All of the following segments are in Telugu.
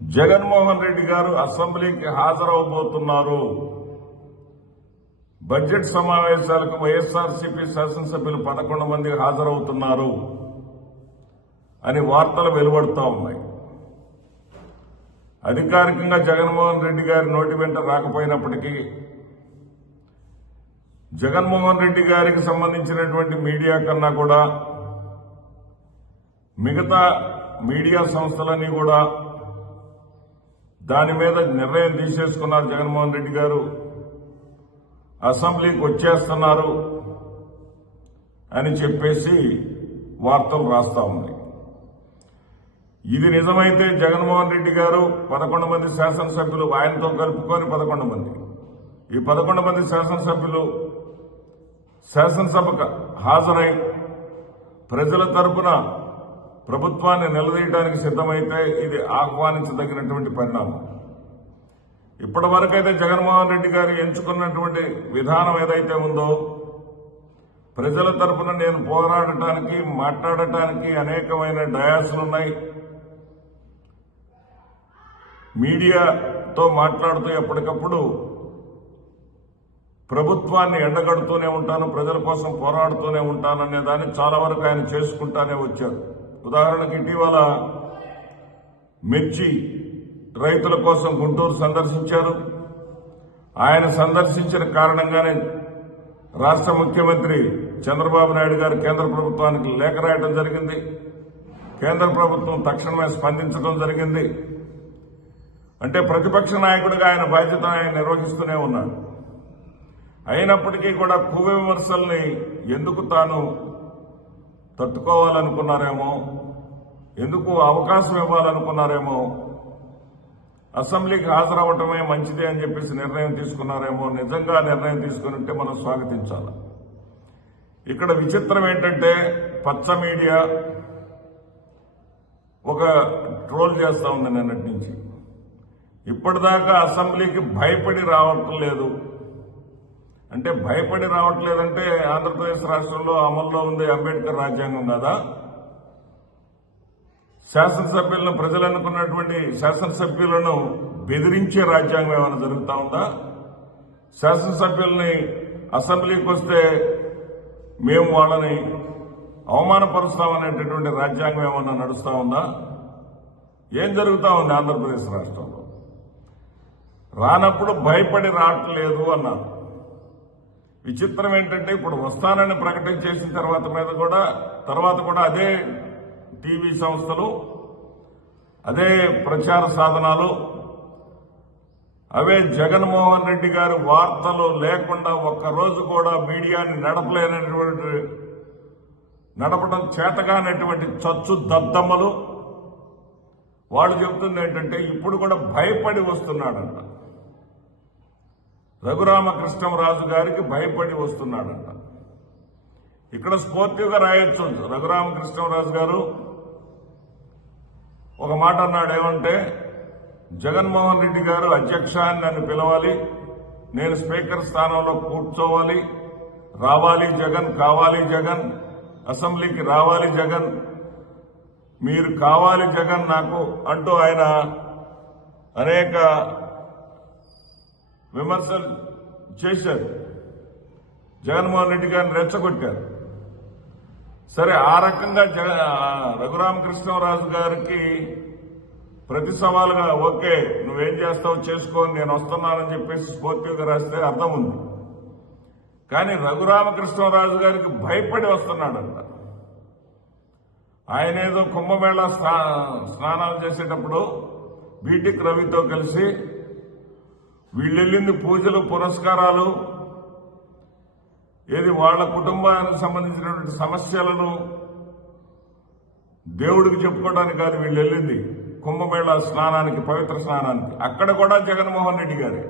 జగన్మోహన్ రెడ్డి గారు అసెంబ్లీకి హాజరవబోతున్నారు. బడ్జెట్ సమావేశాలకు వైఎస్ఆర్సీపీ శాసనసభ్యులు 11 మంది హాజరవుతున్నారు అని వార్తలు వెలువడుతూ ఉన్నాయి. అధికారికంగా జగన్మోహన్ రెడ్డి గారి నోటి వెంట రాకపోయినప్పటికీ జగన్మోహన్ రెడ్డి గారికి సంబంధించినటువంటి మీడియా కన్నా కూడా మిగతా మీడియా సంస్థలన్నీ కూడా దాని మీద నిర్ణయం తీసేసుకున్నారు. జగన్మోహన్ రెడ్డి గారు అసెంబ్లీకి వచ్చేస్తున్నారు అని చెప్పేసి వార్తలు రాస్తా ఉన్నాయి. ఇది నిజమైతే జగన్మోహన్ రెడ్డి గారు 11 మంది శాసనసభ్యులు ఆయనతో కలుపుకొని 11 మంది, ఈ 11 మంది శాసనసభ్యులు శాసనసభకు హాజరై ప్రజల తరపున ప్రభుత్వాన్ని నిలదీయడానికి సిద్ధమైతే ఇది ఆహ్వానించదగినటువంటి పరిణామం. ఇప్పటి వరకైతే జగన్మోహన్ రెడ్డి గారు ఎంచుకున్నటువంటి విధానం ఏదైతే ఉందో, ప్రజల తరపున నేను పోరాడటానికి మాట్లాడటానికి అనేకమైన డయాస్లున్నాయి. మీడియాతో మాట్లాడుతూ ఎప్పటికప్పుడు ప్రభుత్వాన్ని ఎండగడుతూనే ఉంటాను, ప్రజల కోసం పోరాడుతూనే ఉంటాననే దాన్ని చాలా వరకు ఆయన చేసుకుంటానే వచ్చారు. ఉదాహరణకు ఇటీవల మిర్చి రైతుల కోసం గుంటూరు సందర్శించారు. ఆయన సందర్శించిన కారణంగానే రాష్ట్ర ముఖ్యమంత్రి చంద్రబాబు నాయుడు గారు కేంద్ర ప్రభుత్వానికి లేఖ రాయడం జరిగింది. కేంద్ర ప్రభుత్వం తక్షణమే స్పందించడం జరిగింది. అంటే ప్రతిపక్ష నాయకుడిగా ఆయన బాధ్యత ఆయన నిర్వహిస్తూనే ఉన్నాడు. అయినప్పటికీ కూడా కువ్య విమర్శల్ని ఎందుకు తాను తట్టుకోవాలనుకున్నారేమో, ఎందుకు అవకాశం ఇవ్వాలనుకున్నారేమో, అసెంబ్లీకి హాజరవటమే మంచిది అని చెప్పేసి నిర్ణయం తీసుకున్నారేమో. నిజంగా నిర్ణయం తీసుకుని ఉంటే మనం స్వాగతించాలి. ఇక్కడ విచిత్రం ఏంటంటే పచ్చ మీడియా ఒక ట్రోల్ చేస్తా ఉంది నిన్నటి నుంచి. ఇప్పటిదాకా అసెంబ్లీకి భయపడి రావటం లేదు అంటే, భయపడి రావట్లేదంటే ఆంధ్రప్రదేశ్ రాష్ట్రంలో అమల్లో ఉంది అంబేద్కర్ రాజ్యాంగం కదా. శాసనసభ్యులను ప్రజలు అనుకున్నటువంటి శాసనసభ్యులను బెదిరించే రాజ్యాంగం ఏమైనా జరుగుతూ ఉందా? శాసనసభ్యుల్ని అసెంబ్లీకి వస్తే మేము వాళ్ళని అవమానపరుస్తామనేటటువంటి రాజ్యాంగం ఏమన్నా నడుస్తూ ఉందా? ఏం జరుగుతూ ఉంది ఆంధ్రప్రదేశ్ రాష్ట్రంలో? రానప్పుడు భయపడి రావట్లేదు అన్నారు. విచిత్రం ఏంటంటే ఇప్పుడు వస్తానని ప్రకటన చేసిన తర్వాత కూడా అదే టీవీ సంస్థలు, అదే ప్రచార సాధనాలు, అవే జగన్మోహన్ రెడ్డి గారి వార్తలు లేకుండా ఒక్కరోజు కూడా మీడియాని నడపడం చేతగానటువంటి చచ్చు దద్దమ్మలు. వాళ్ళు చెబుతుంది ఏంటంటే ఇప్పుడు కూడా భయపడి వస్తున్నాడంట. రఘురామకృష్ణరాజు గారికి భయపడి వస్తున్నాడంట. ఇక్కడ స్ఫూర్తిగా రాయొచ్చు. రఘురామకృష్ణరాజు గారు ఒక మాట అన్నాడు. ఏమంటే, జగన్మోహన్ రెడ్డి గారు అధ్యక్ష అని నన్ను పిలవాలి, నేను స్పీకర్ స్థానంలో కూర్చోవాలి, రావాలి జగన్, కావాలి జగన్, అసెంబ్లీకి రావాలి జగన్, మీరు కావాలి జగన్ నాకు అంటూ ఆయన అనేక విమర్శలు చేశారు. జగన్మోహన్ రెడ్డి గారిని రెచ్చగొట్టారు. సరే, ఆ రకంగా రఘురామకృష్ణరాజు గారికి ప్రతి సవాలుగా ఓకే నువ్వేం చేస్తావు చేసుకో, నేను వస్తున్నానని చెప్పేసి స్ఫూర్తిగా రాస్తే అర్థం ఉంది. కానీ రఘురామకృష్ణరాజు గారికి భయపడి వస్తున్నాడంట. ఆయన ఏదో కుంభమేళా స్నానాలు చేసేటప్పుడు బీటిక్ రవితో కలిసి వీళ్ళెళ్ళింది పూజలు పురస్కారాలు, ఏది వాళ్ళ కుటుంబానికి సంబంధించినటువంటి సమస్యలను దేవుడికి చెప్పుకోవడానికి కాదు వీళ్ళు వెళ్ళింది కుంభమేళా స్నానానికి, పవిత్ర స్నానానికి. అక్కడ కూడా జగన్మోహన్ రెడ్డి గారే,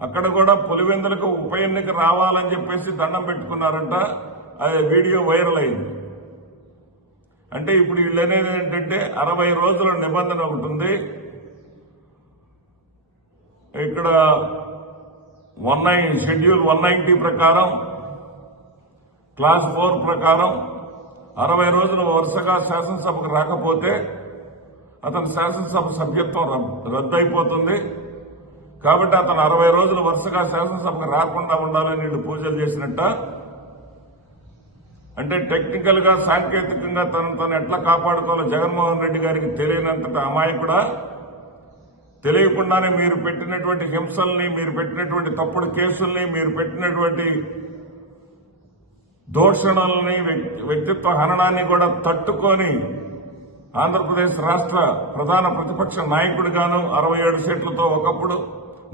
అక్కడ కూడా పులివెందులకు ఉప ఎన్నిక రావాలని చెప్పేసి దండం పెట్టుకున్నారంట. అది వీడియో వైరల్ అయింది. అంటే ఇప్పుడు వీళ్ళు అనేది ఏంటంటే 60 రోజుల నిబంధన ఒకటి ఉంది. ఇక్కడ షెడ్యూల్ 190 ప్రకారం, క్లాస్ 4 ప్రకారం 60 రోజులు వరుసగా శాసనసభకు రాకపోతే అతని శాసనసభ సభ్యత్వం రద్దయిపోతుంది. కాబట్టి అతను 60 రోజులు వరుసగా శాసనసభకు రాకుండా ఉండాలని వీళ్ళు పూజలు చేసినట్ట. అంటే టెక్నికల్ గా సాంకేతికంగా తను ఎట్లా కాపాడుకోవాలో జగన్మోహన్ రెడ్డి గారికి తెలియనంతట అమాయకుడా. తెలియకుండానే మీరు పెట్టినటువంటి హింసల్ని, మీరు పెట్టినటువంటి తప్పుడు కేసుల్ని, మీరు పెట్టినటువంటి దూషణల్ని, వ్యక్తిత్వ హననాన్ని కూడా తట్టుకొని ఆంధ్రప్రదేశ్ రాష్ట్ర ప్రధాన ప్రతిపక్ష నాయకుడిగాను 67 సీట్లతో ఒకప్పుడు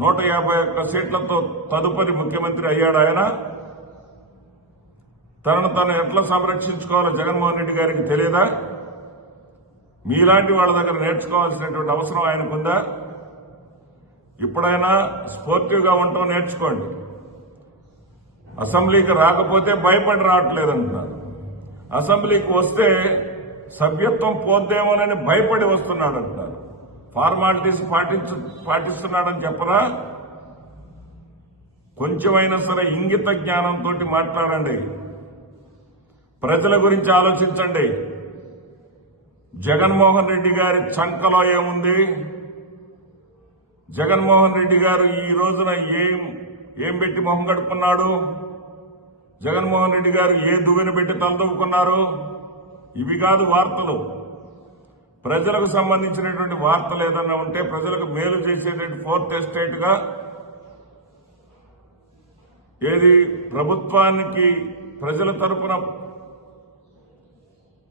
151 సీట్లతో తదుపరి ముఖ్యమంత్రి అయ్యాడు ఆయన. తను ఎట్లా సంరక్షించుకోవాలో జగన్మోహన్ రెడ్డి గారికి తెలియదా? మీలాంటి వాళ్ళ దగ్గర నేర్చుకోవాల్సినటువంటి అవసరం ఆయనకుందా? ఇప్పుడైనా స్పోర్టివ్గా ఉండటం నేర్చుకోండి. అసెంబ్లీకి రాకపోతే భయపడి రావట్లేదంటున్నారు. అసెంబ్లీకి వస్తే సభ్యత్వం పోద్దేమోనని భయపడి వస్తున్నాడు అంటున్నారు. ఫార్మాలిటీస్ పాటిస్తున్నాడని చెప్పరా? కొంచెమైనా సరే ఇంగిత జ్ఞానంతో మాట్లాడండి. ప్రజల గురించి ఆలోచించండి. జగన్మోహన్ రెడ్డి గారి చంకలో ఏముంది? జగన్మోహన్ రెడ్డి గారు ఈ రోజున ఏం పెట్టి మొహం గడుపుకున్నాడు? జగన్మోహన్ రెడ్డి గారు ఏ దువ్వెన పెట్టి తలదూకున్నారు? ఇవి కాదు వార్తలు. ప్రజలకు సంబంధించినటువంటి వార్తలు ఏదన్నా ఉంటే, ప్రజలకు మేలు చేసేటువంటి ఫోర్త్ ఎస్టేట్ గా ఏది ప్రభుత్వానికి ప్రజల తరపున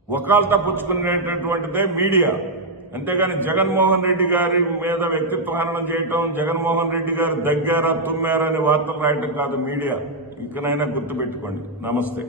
వకాల్తా పుచ్చుకునేటటువంటిదే మీడియా. అంతేగాని జగన్మోహన్ రెడ్డి గారి మీద వ్యక్తిత్వ హననం చేయటం, జగన్మోహన్ రెడ్డి గారు దగ్గారా తుమ్మారా అని వార్తలు రాయటం కాదు మీడియా. ఇకనైనా గుర్తుపెట్టుకోండి. నమస్తే.